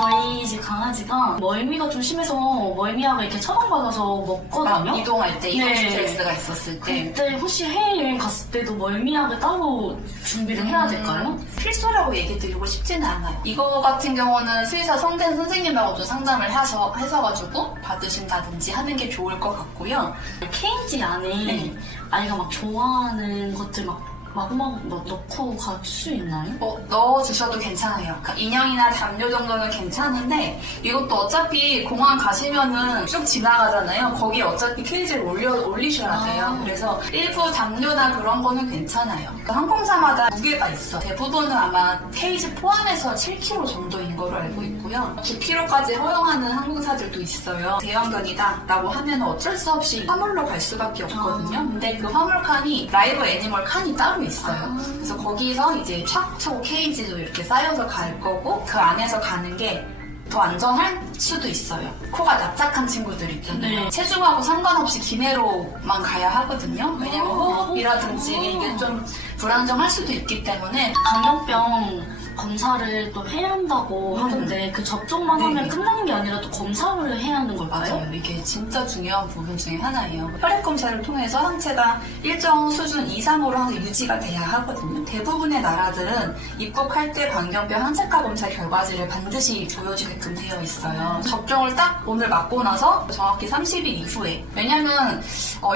저희 집 강아지가 멀미가 좀 심해서 멀미약을 이렇게 처방받아서 먹거든요. 이동할 때, 이동 네. 스트레스가 있었을 때. 그때 혹시 해외여행 갔을 때도 멀미약을 따로 준비를 해야 될까요? 필수라고 얘기 드리고 싶지는 않아요. 이거 같은 경우는 수의사 성된 선생님하고도 상담을 하셔가지고 받으신다든지 하는 게 좋을 것 같고요. 케이지 안에 네. 아이가 막 좋아하는 것들 마구마구 넣고 갈 수 있나요? 넣어주셔도 괜찮아요. 그러니까 인형이나 담요 정도는 괜찮은데 이것도 어차피 공항 가시면은 쭉 지나가잖아요. 거기 어차피 케이지를 올리셔야 돼요. 그래서 일부 담요나 그런 거는 괜찮아요. 그 항공사마다 무게가 있어. 대부분은 아마 케이지 포함해서 7kg 정도인 걸로 알고 있고요. 9kg까지 허용하는 항공사들도 있어요. 대형견이다 라고 하면 어쩔 수 없이 화물로 갈 수밖에 없거든요. 근데 그 화물 칸이 라이브 애니멀 칸이 따로 있어요. 그래서 거기서 이제 촥 케이지도 이렇게 쌓여서 갈 거고 그 안에서 가는 게 더 안전할 수도 있어요. 코가 납작한 친구들 있잖아요. 네. 체중하고 상관없이 기내로만 가야 하거든요. 왜냐면 호흡이라든지 이게 좀 불안정할 수도 있기 때문에 감염병 검사를 또 해야 한다고 하던데 그 접종만 네. 하면 끝나는 게 아니라 또 검사를 해야 하는 걸까요? 맞아요. 이게 진짜 중요한 부분 중에 하나예요. 혈액 검사를 통해서 항체가 일정 수준 이상으로 항상 유지가 돼야 하거든요. 대부분의 나라들은 입국할 때 광견병 항체가 검사 결과지를 반드시 보여주게끔 되어 있어요. 접종을 딱 오늘 맞고 나서 정확히 30일 이후에. 왜냐면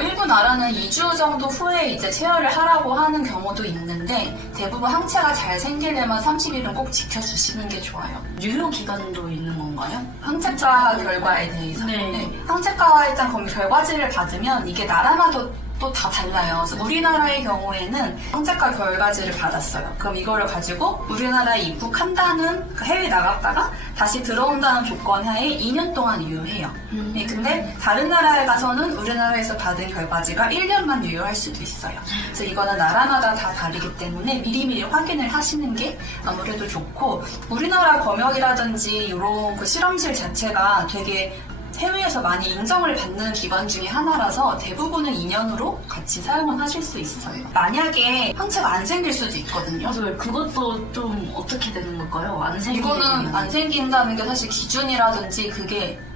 일부 나라는 2주 정도 후에 이제 체열을 하라고 하는 경우도 있는데 대부분 항체가 잘 생기려면 30일은 꼭 지켜주시는 게 좋아요. 유효 기간도 있는 건가요? 항체가 결과에 대해서. 네. 항체가 일단 결과지를 받으면 이게 나라마다 또 다 달라요. 그래서 우리나라의 경우에는 항체가 결과지를 받았어요. 그럼 이거를 가지고 우리나라에 입국한다는 해외 나갔다가 다시 들어온다는 조건 하에 2년 동안 유효해요. 네, 근데 다른 나라에 가서는 우리나라에서 받은 결과지가 1년만 유효할 수도 있어요. 그래서 이거는 나라마다 다 다르기 때문에 미리미리 확인을 하시는 게 아무래도 좋고 우리나라 검역이라든지 이런 그 실험실 자체가 되게 해외에서 많이 인정을 받는 기관 중에 하나라서 대부분은 2년으로 같이 사용을 하실 수 있어요. 만약에 항체가 안 생길 수도 있거든요. 맞아요. 그것도 좀 어떻게 되는 걸까요? 안 생기게 이거는 되면. 안 생긴다는 게 사실 기준이라든지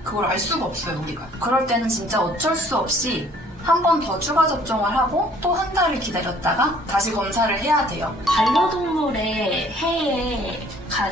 그걸 알 수가 없어요, 우리가. 그럴 때는 진짜 어쩔 수 없이 한 번 더 추가 접종을 하고 또 한 달을 기다렸다가 다시 검사를 해야 돼요. 반려동물의 해에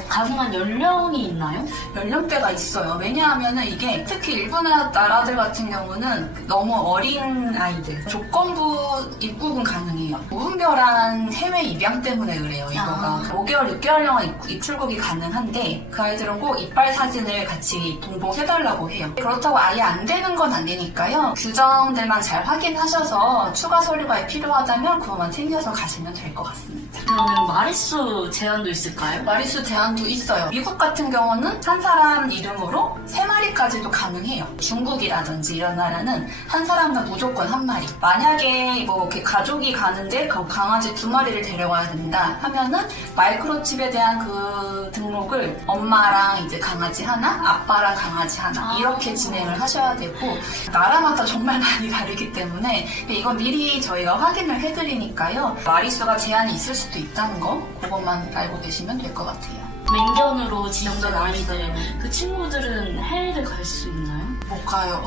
가능한 연령이 있나요? 연령대가 있어요. 왜냐하면 이게 특히 일부 나라들 같은 경우는 너무 어린 아이들 조건부 입국은 가능해요. 무분별한 해외 입양 때문에 그래요. 이거가 5개월, 6개월령은 입출국이 가능한데 그 아이들은 꼭 이빨 사진을 같이 동봉해달라고 해요. 그렇다고 아예 안 되는 건 아니니까요. 규정들만 잘 확인하셔서 추가 서류가 필요하다면 그것만 챙겨서 가시면 될 것 같습니다. 그러면 마리수 제한도 있을까요? 마리수 제한도 있어요. 미국 같은 경우는 한 사람 이름으로 3마리까지도 가능해요. 중국이라든지 이런 나라는 한 사람당 무조건 1마리. 만약에 뭐 이렇게 가족이 가는데 그 강아지 2마리를 데려가야 된다 하면은 마이크로칩에 대한 그 등록을 엄마랑 이제 강아지 하나, 아빠랑 강아지 하나 이렇게 진행을 하셔야 되고 나라마다 정말 많이 다르기 때문에 이건 미리 저희가 확인을 해드리니까요. 마리수가 제한이 있을 수도 있다는 거 그것만 알고 계시면 될 것 같아요. 맹견으로 지정된 아이들 그 친구들은 해외를 갈 수 있나요? 못 가요.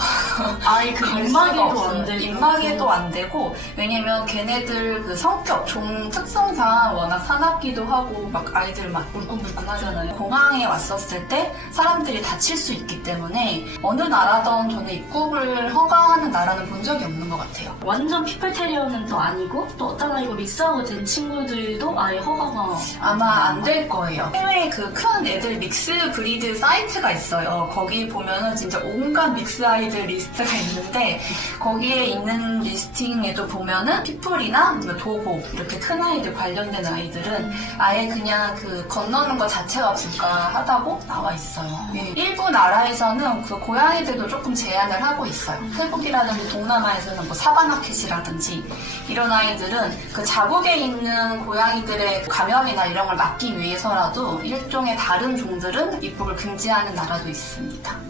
아예 그 갈 입마개도 수가 안 없어요. 되고 입마개도 안 되고 왜냐면 걔네들 그 성격, 종 특성상 워낙 사납기도 하고 막 아이들 막 울끈불끈 하잖아요. 공항에 왔었을 때 사람들이 다칠 수 있기 때문에 어느 나라든 저는 입국을 허가하는 나라는 본 적이 없는 것 같아요. 완전 피플테리어는 또 아니고 또 어떤 아이가 믹스하고 된 친구들도 아예 허가가 아마 안 될 거예요. 해외에 그 큰 애들 믹스 브리드 사이트가 있어요. 거기 보면은 진짜 온갖 믹스 아이들 리스트가 있는데 거기에 있는 리스팅에도 보면은 피플이나 도고 이렇게 큰 아이들 관련된 아이들은 아예 그냥 그 건너는 것 자체가 불가하다고 나와 있어요. 일부 나라에서는 그 고양이들도 조금 제한을 하고 있어요. 태국이라든지 동남아에서는 뭐 사바나켓이라든지 이런 아이들은 그 자국에 있는 고양이들의 감염이나 이런 걸 막기 위해서라도 일종의 다른 종들은 입국을 금지하는 나라도 있습니다.